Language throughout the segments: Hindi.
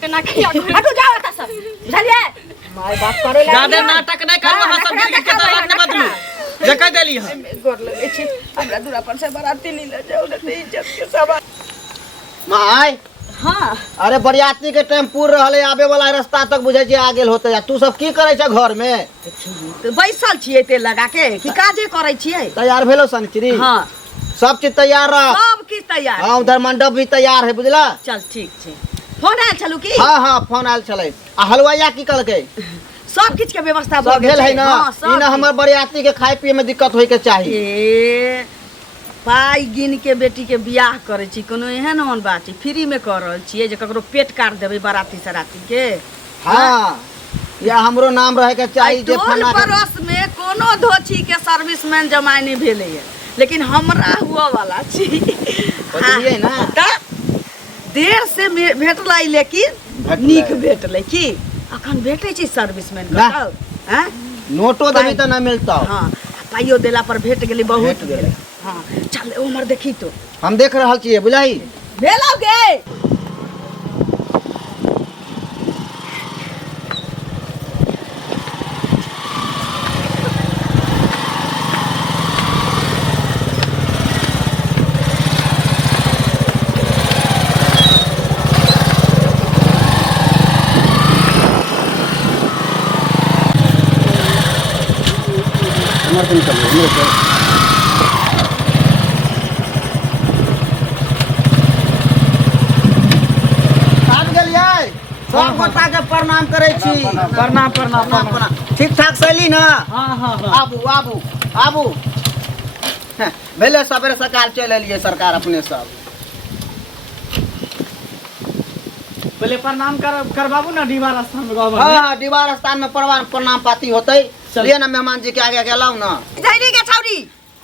के ना किया हटो जाओ त सब बुझलिए माय बाप करे ला ज्यादा नाटक नहीं करू हां सब गिर के केतना ने बदलू जका देली है गोर लगे छी हमरा दूरा पर से बाराती ली ले जाओ न इज्जत के सवाल माय हां अरे बरियाती के टाइम पूर रहले आबे वाला रास्ता तक बुझे छी आ गेल होते तू सब की करे छ घर में तो बैसल छिए ते लगा के की काजे करे छिए तैयार भेलो सनचरी हां सब चीज तैयार रह सब की तैयार हां उधर मंडप भी तैयार है बुझला चल ठीक छे फोन आयल छलू की हां हां फोन आयल छले आ हलवाइया की कहलके सब किछ के व्यवस्था सब भेल है ना ई ना हमर बरियाती के खाए पिए में दिक्कत होय के चाहिए ए पाई गिन के बेटी के बियाह करे छी कोनो एहन ओहन बात छी फ्री में कर रहल छिए जे ककरो पेट काट देबे बाराती सराती के हां या हमरो नाम रहे के चाहिए जे फना पड़ोस में कोनो धोची के सर्विसमैन जमाई नहीं भेले है लेकिन हमरा हुआ वाला छी बुझलिए ना त देर से भेटलै लेकिन नीक भेटलै की अखन भेटै छी सर्विसमैन कतौ हैं नोटो देबी त ना मिलता हां पाइयो देला पर भेट गेली बहुत गेलै हां चल उमर देखी तो हम देख रहल छिए बुझाई भेलौ गे सब गोटा के प्रणाम करे छी प्रणाम प्रणाम प्रणाम ठीक ठाक सैली ना हां हां आबू आबू आबू भेले सबेरे सकाल चल एलिए सरकार अपने सब पहले प्रणाम करबाबू ना दीवार स्थान में गाँव हां हां दीवार स्थान में प्रणाम पाती होतै चलिए ना मेहमान जी के आगे गेलाऊ ना जैली के छौरी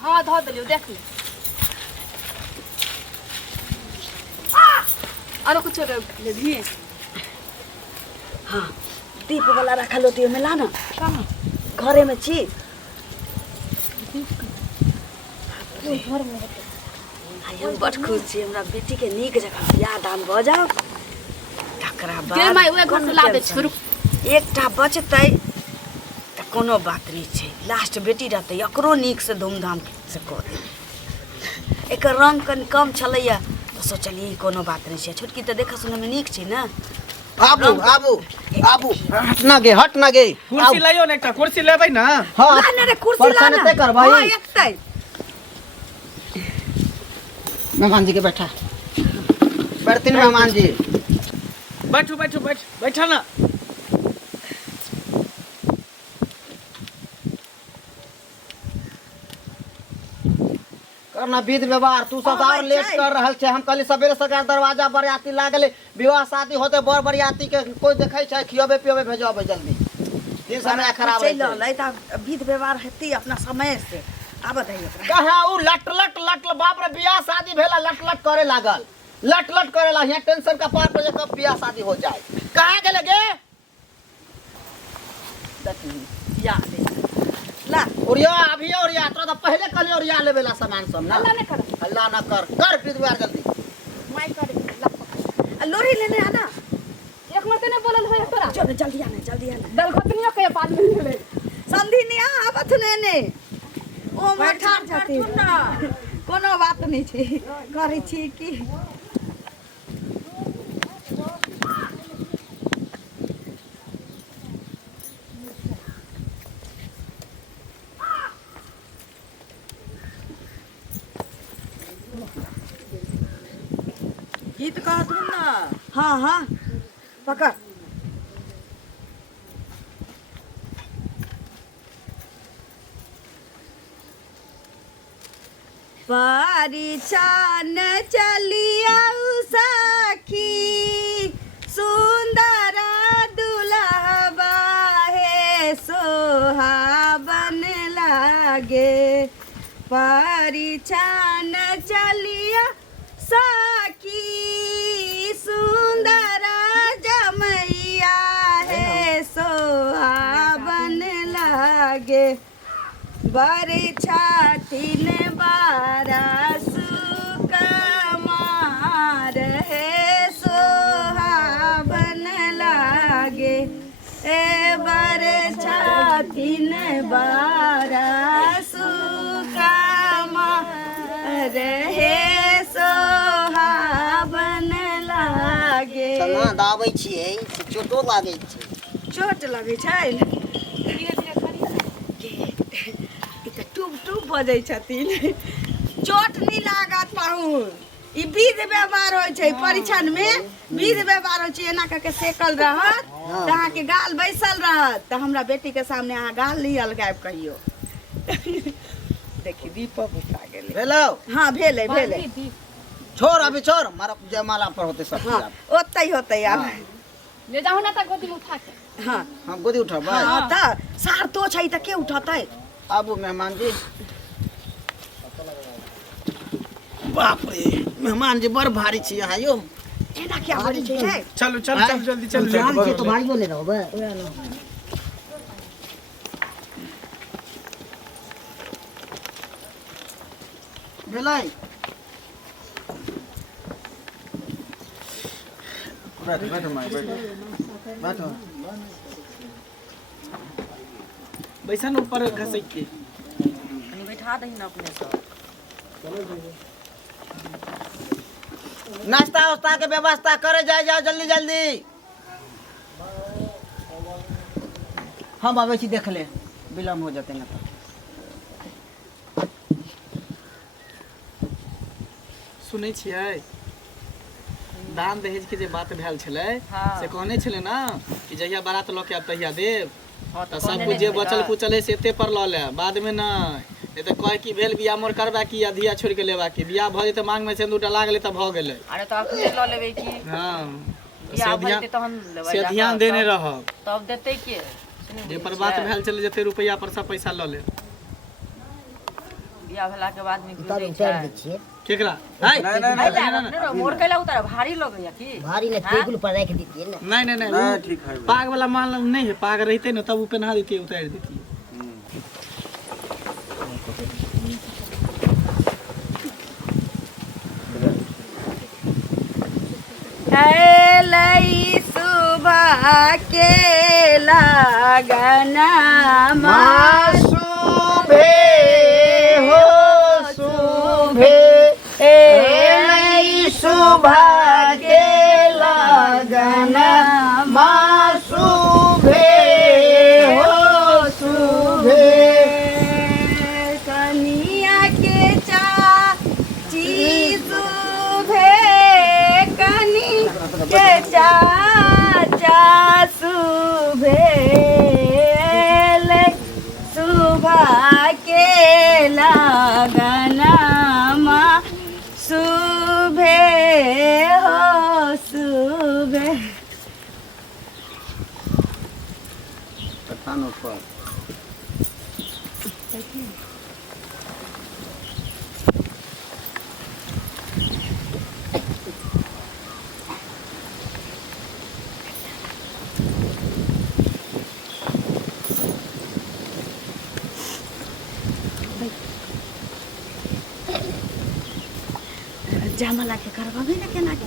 हां धो देलियो देख ले आरो कुछ ले भी हां दीप वाला रखल होती में ला ना घरे में छी घर में हम बड़ खुश छी हमरा बेटी के नीक जगह बियाह दान भ जाओ तकरा बाद दे माय ओए घर से ला दे छोरू एकटा बचतै त कोनो बात नहीं छै लास्ट बेटी रहतै एकरो नीक से धूमधाम से क दे एकर रंग कन कम छलैया तो सोचलिए कोनो बात नहीं छै छोटकी त देख सुने में नीक छै ना आबू आबू आबू हट ना गे कुर्सी लाइयो ना एकटा कुर्सी लेबै ना हां ना रे कुर्सी ला ना कर भाई हां एकतै मेहमान जी के बैठा बैठतीन मेहमान जी बैठो बैठो बैठा ना करना विध व्यवहार तू सब और लेट कर रहल छे हम कहली सबेरे सकाल दरवाजा बरियाती लागले विवाह शादी होते बर बरियाती के कोई देखै छै खियोबे पियोबे भेजबे जल्दी दिन समय खराब है चल लै त विध व्यवहार हेती अपना समय से आबत है एकरा कहां उ लट बाप रे बियाह शादी भेला लट करे लागल लट करेला यहाँ टेंशन का पार पर कब बियाह शादी हो जाए कहां गेले गे या दे ला ओरिया अभी ओरिया तो पहले कहली ओरिया लेवेला सामान सब ना अल्लाह न कर कर विध व्यवहार जल्दी माय कर लोरी लेने आना एक मते ने बोलल होय तोरा चल जल्दी आना दल खतनियो के बाद में ले संधि ने आबत ने ओ बैठा जाती ना कोनो बात नहीं छै करै छी की गीत कहा तुम ना हाँ पकड़ परिछन चलिया सखी सुंदर दुल्हबा हे सोहाबन लागे परिछन चलिया सखी सुंदर जमैया है सोहाबन लागे बरे छातिन बारस कमार है सोहाबन ए बारे छातिन बारा सुकामा रहे सोहावन लागे। चलना दाबै छियै चोटो लागै छै। चोट लगै छै ई तऽ टूब टूब बजै छथिन। चोट नहीं लागत पाहुन। ई विध व्यवहार होइ छै परीक्षण में विध व्यवहार होइ छै। एना करके सेकल रहत त अहाँ के गाल बैसल रहत त हमरा बेटी के सामने अहाँ गाल नहीं अलगायब कहियो। देखी दीपक उठा गेलै। भेलौ हाँ भेलै भेलै। छोड़ अभी छोड़ मारा जयमाला पर होते सब हाँ ओतै होतै आब। ले जाओ ना त गोदी में उठा के। हाँ हम गोदी उठबै। हाँ त सार तो छै त के उठतै। आबू मेहमान जी। बाप रे मेहमान जी बड़ भारी छी यहाँ यो। एना क्या बड़ी छै। चलो चल चल जल्दी चल जान के तो भारियो ले रहबै। भेलै बैठो बैठो माय बैठो। बैसन ऊपर घसै के कनी बैठा दही न अपने सब। नाश्ता उस्ता के व्यवस्था करे जाए जाओ जल्दी जल्दी। हम आबै छी देख ले विलम्ब हो जेतै ना। सुनै छियै दान दहेज के जे बात भेल छलै से कहने छलै ना कि जहिया बारात लऽ के आब तहिया देव। तऽ सब कुछ जे बचल कुचल है से एते पर लऽ ले बाद में नहीं तो कह की भेल बियाह मोर करबा की अधिया छोड़ के लेबा की बियाह भ जेते मांग में सिंदूर डला गेलै त भ गेलै। अरे तो अपने ल लेबै की। हां बियाह भइते त हम लेबै। से ध्यान देने रहब तब देतै के। जे पर बात भेल छलै जते रुपैया पर सब पैसा लऽ ले। बियाह भेला के बाद में उतार दै छियै केकरा नहीं नहीं मोर कैला उतार भारी लगैया की। भारी ने टेबल पर रख दीजिए ना। नहीं नहीं नहीं ठीक है। पाग वाला माल नहीं है पाग रहते ना तब वो पहना देती उतार देती। लई सुबह के लगना शुभे हो शुभे लई सुबह के लगना शुभे हो शुभे। कनिया के चाची शुभे कनी के चाचा शुभे सुबह के लगना शुभे हो शुभे। कथान ऊपर जयमाला के करबाबे ना केना के।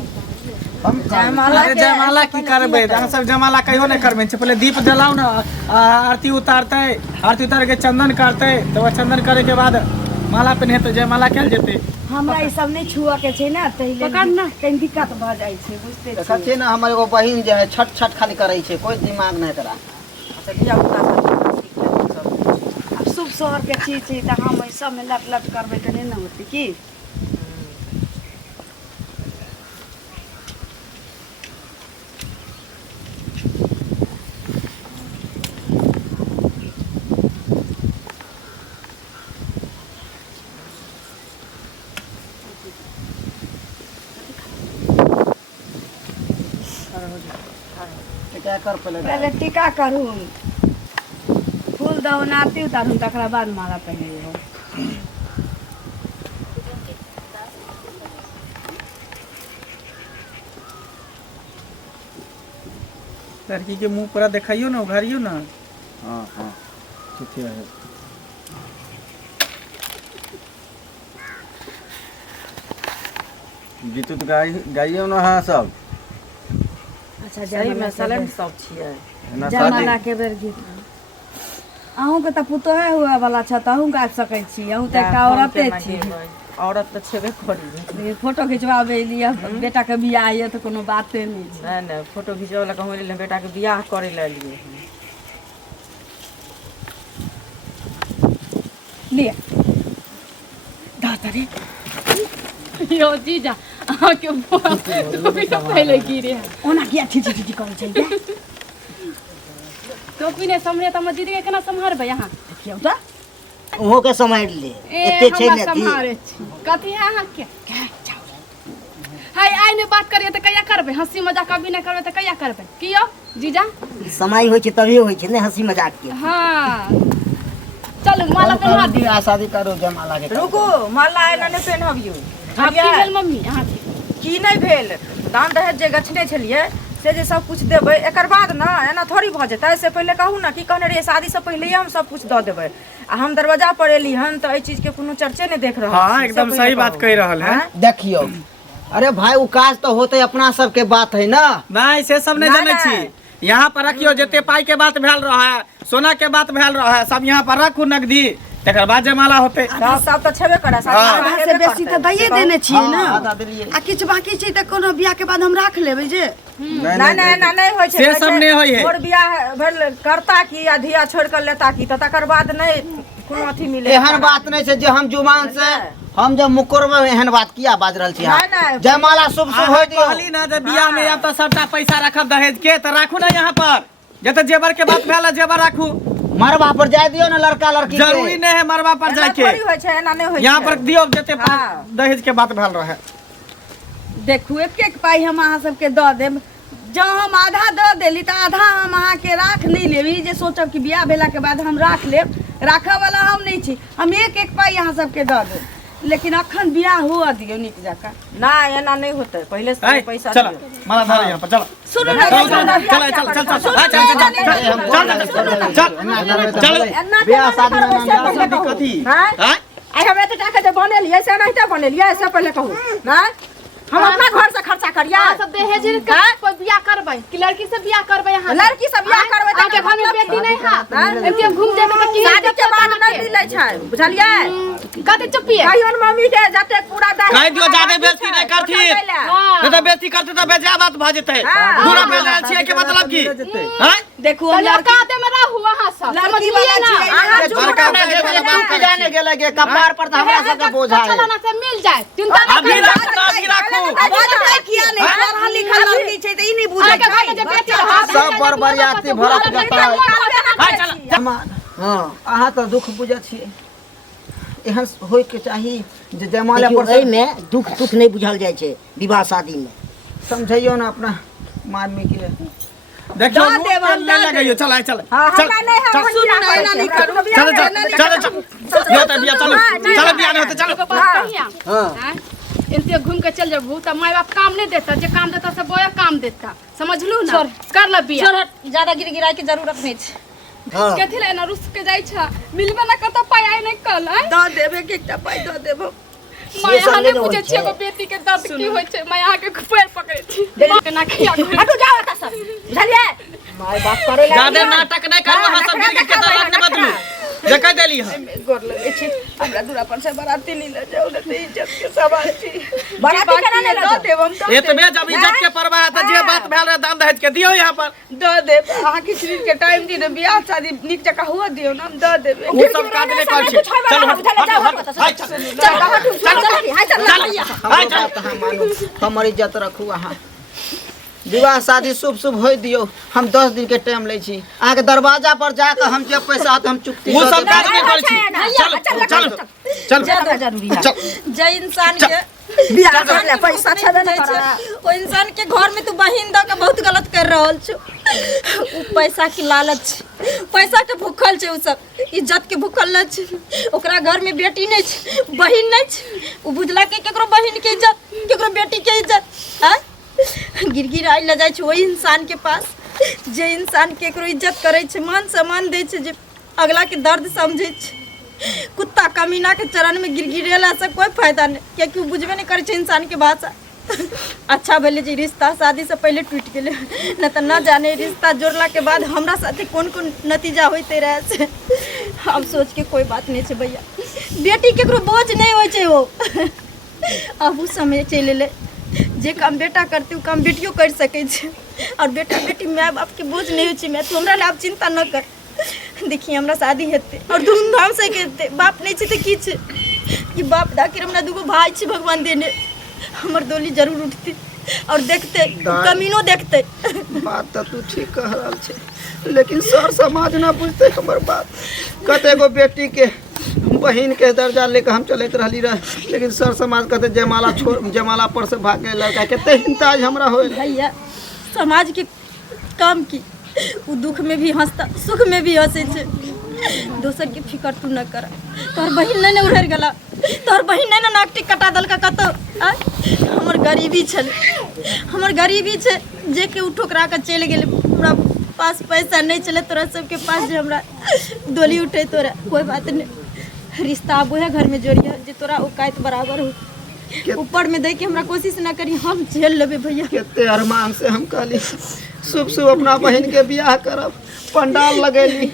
हम अरे जयमाला की करबे अहाँ सब जयमाला कहियो नहीं करबे पहले दीप जलाओ ना आरती उतारते आरती उतार के चंदन करते तो वह चंदन करे के बाद माला पहने तो जयमाला कैल जेते। हमरा ई सब नहीं छुआ के छै ना तहिले पकड़ ना कहीं दिक्कत भ जाय छै बुझते छी। सच्चे ना हमर एगो बहिन जे है छट छट खाली करे छै कोई दिमाग नहीं करा। अच्छा बिया उतार सब अब शुभ शहर के चीज छै त हम ई सब में लट लट करबे त नहीं ना होती की। क्या कर पहले टीका करू फूल दहन आरती उतारू तकरा बाद माला पहने। लड़की के मुंह पूरा दिखाइयो ना उघारियो ना। हाँ हाँ ठीक है गीत गाइयो ना हाँ सब। अच्छा अच्छा सही में सलेम सब छियै जयमाला के बेर गीत अहूँ के तऽ पुतोहे हुए वाला छ तऽ अहूँ गाबि सकै छी अहूँ तऽ एकटा औरते छी औरत तऽ छेबे करी फोटो खिंचवाबे लिए बेटा के बियाह ये तऽ कोनो बाते नहीं छै नहीं फोटो खिंचवा वाला कहूँ ले बेटा के बियाह करे ला लिए लिए दादरे यो जीजा आके टोपी से पहले गिरे ओना किया ठिठी करै छै टोपी ने समरे त मस्जिद के केना सम्हारबै यहाँ देखियौ तऽ ओहो के सम्हारि ले ए हमरा सम्हारे छी कथी है अहाँ के हाय आइ ने बात करिए त कहिया करबै हंसी मजाक कभी नहीं करबै त कहिया करबै कियो जीजा समय होइ छै तभी होइ छै ने हंसी मजाक के हां चल माला पहना दियो बियाह शादी करो जयमाला के रुको माला एला ने पहनबियो आप की भेल मम्मी अहाँ की नहीं भेल दान दहेज जे गछने छलिए से जे सब कुछ देबै एकर बाद ना एना थोड़ी भ जेतै से पहले कहू ना की कहने रहिए शादी से पहले हम सब कुछ द देबै आ हम दरवाजा पर एली हन त एई चीज के कोनो चर्चे नहीं देख रहल हाँ एकदम सही बात कह रहल है देखियो अरे भाई उ काज तो होते अपना सब के बात है ना नहीं से सब नहीं जाने छी यहाँ पर रखियो जते पाई के बात भेल रहा है सोना के बात भेल रहा है सब यहाँ पर रखू नगदी तकर बाद जयमाला होते सब त छेबे करे आधा से बेसी तऽ दैये देने छियै ना आधा देलिए आ किछु बाकी छै तऽ कोनो बियाह के बाद हम राख लेबै जे नहीं होय छै से सब नहीं होय है मोर बियाह भेल करता की आ धिया छोड़ कर लेता की त तकर बाद नहीं कोनो अथी मिले एहन बात नहीं छै जे हम जुबान से हम जब मुकरबे एहन बात किया बाज रहल छी नहीं। जयमाला शुभ शुभ होय दियो कहली ना जे बियाह में अब तो सबटा पैसा रखब दहेज के त राखू ना यहाँ पर जते जेवर के बात भेल जेवर राखू मरबा पर जाय दियो ना लड़का लड़की के जरूरी नहीं है मरबा पर जाके थोड़ी होय छै एना नहीं होय यहाँ पर दियो जते हाँ। दहेज के बात भेल रहा है देखू एक पाई हम अहाँ सबके दऽ देब जँ हम आधा दऽ देली तऽ आधा हम अहाँके राख नहीं लेबी जे सोचब कि बियाह भेला के बाद हम राख लेब राखऽ वाला हम नहीं छी हम एक पाई अहाँ सबके दऽ देब लेकिन अखन बियाह हुआ दियो नीक जकाँ ना एना नहीं होते पहले से ऐ, पैसा चलो दियो। माला धर यहाँ पर चलो सुनू ना चल बियाह शादी में कथी हैं आई हमरा त टाका जे बनेलिए से नहीं बनेलिए से पहले कहू ना हम अपना घर से खर्चा करिया अहाँ सब दहेज का कोई बियाह करबै कि लड़की से बियाह करबै यहाँ लड़की से बियाह करबै त आके घर में बेटी नहीं है एते घूम जेबै त की शादी के बाद नहीं मिलै छै बुझलिए कते चुपिए कहियो मम्मी के जते पूरा दहेज कह दियो ज्यादा बेइज्जती नहीं करती नहीं तो बेइज्जती करते तो बेजा बात भ जेतै पूरा बेल रहल छियै के मतलब की हैं देखू हम लड़का आते में रहू अहाँ सब लड़की वाला छियै अहाँ लड़का दहेज वाला बात करे जाने गेले के कपार पर त हमरा सब के बोझा है चलाना से मिल जाए चिंता ना अभी करिए राखू अभी राखू किया नहीं पढ़ल लिखल लड़की छै तऽ ई नहीं बुझै आगे घर में जे बेटी रहा सब बरबरियाती भरत बताओ हां चल हां अहाँ तो दुख बुझै छियै एहन होय के चाही जे जयमाला पर एहि में दुख दुख नहीं बुझल जाय छै विवाह शादी में समझैयो ना अपना मानमी के देखियो ले लगइयो चल आइ चल चल सुन ना एना नहीं करू चल चल चल यो त बिया चलो चल बिया नहीं होते चलो हां इनते घूम के चल जाबू त माय बाप काम नहीं देता जे काम देता से बोया काम देता समझलू ना कर ल बिया ज्यादा गिराए के जरूरत नहीं छै हाँ कथि ले ना रुस के जाई छ मिलबे ना कत पाई आइ नहीं कल दऽ देबे के एकटा पाई दऽ देबो मैं यहाँ नहीं पूछे छियै को बेटी के दर्द की होय छै मैं यहाँ के पैर पकड़े छी केना किया हटू जाओ एतऽ से बुझलिए माय बाप करे ज्यादा नाटक नहीं कर वहां सब मिल के केतना लाख ने बदलू जे कह देली है गोर लगे छी हमरा दूरा पर से बाराती नहीं ले जाओ ना इज्जत के सवाल छी बाराती केना नहीं दऽ देब हम दऽ एतबे जब इज्जत के परवाह है त जे बात भेल रहे दान दहेज के दियो यहाँ पर दऽ देब अहाँ किछु दिन के टाइम दी ने बियाह शादी नीक जकाँ हुआ दियो ना हम दऽ देब वो सब काज नहीं कर छी चल हट हाय चल हमर इज्जत रखू अहाँ विवाह शादी शुभ शुभ होय दियो हम 10 दिन के टाइम ले छी अहाँ के दरवाजा पर जाकर हम जे पैसा आत हम चुकती वो सब काज नहीं कर छी चल चल जे इंसान के बियाह कर ले पैसा छेबे नहीं छै करे ओ इंसान के घर में तू बहिन द के बहुत गलत कर रहल छ उ पैसा के लालच पैसा के भूखल छै उ सब इज्जत के भूखल न छै ओकरा घर में बेटी नहीं छै बहिन नहीं छै उ बुझला के केकरो बहिन के इज्जत केकरो बेटी के इज्जत हैं गिरगिर आइ ल जाय छै ओही इंसान के पास जे इंसान केकरो इज्जत करे छै मान सम्मान दे छै जे अगला के दर्द समझे छै कुत्ता कमीना के चरण में गिरगिरेला से कोई फायदा नहीं क्योंकि बुझबे नहीं करे छै इंसान के भाषा अच्छा भले जी रिश्ता शादी से पहले टूट गए, न तो न जाने रिश्ता जोड़ला के बाद हमरा साथे कौन कौन नतीजा होते रहे से। अब सोच के कोई बात नहीं है भैया, बेटी केकरो बोझ नहीं हो छे वो। अब उस समय चले ले जे काम बेटा करते वो काम बेटियों कर सके छे, और बेटा बेटी माय बाप के बोझ नहीं हो छे। मैं तो हमरा ला चिंता न कर, देखिए हमरा शादी हेते और धूमधाम से करते। बाप नहीं छे तो की छे कि बाप दाके हमरा दुगो भाई छे, भगवान देने हमर डोली जरूर उठती और देखते कमीनो देखते। बात तो तू ठीक कह रहा छे, लेकिन सर समाज ना बुझते हमर बात। कते गो बेटी के बहन के दर्जा लेकर हम चलते रहली रहे, लेकिन सर समाज कहते जयमाला पर से भाग गए लड़का। कते हिंता आज हमरा होए भैया समाज के काम की, वो दुख में भी हंसता सुख में भी हंसे छे। दोसर की फिकर तू न कर। तोहर बहिन नहीं उड़र गला, तोहर बहिन नहीं नाकटी कटा दल का कतो। हमर गरीबी छल, हमर गरीबी छे जे के उ ठोकरा के चल गेले। हमरा पास पैसा नहीं चले, तोरा सबके पास जे हमरा डोली उठे तोरा। कोई बात नहीं, रिश्ता अब है घर में जोड़िया जे तोरा औकात बराबर हो। ऊपर में दे के हमरा कोशिश ना करी, हम झेल लेबे भैया। केते अरमान से हम कहली शुभ शुभ अपना बहन के बियाह करब, पंडाल लगेली,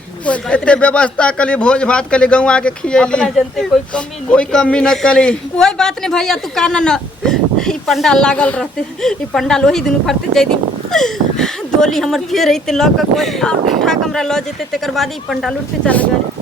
एते व्यवस्था कली, भोज भात कली, गौवा के खियेली, जनते कोई कमी न कली। कोई बात नहीं भैया, तू काना न ई पंडाल लागल रहते। ई पंडाल वही दिन फरते जै दिन डोली हमर फेर रही लऽ के कोई उठा के हमरा लऽ जेते, तकर बाद ई पंडाल उठते चल गए।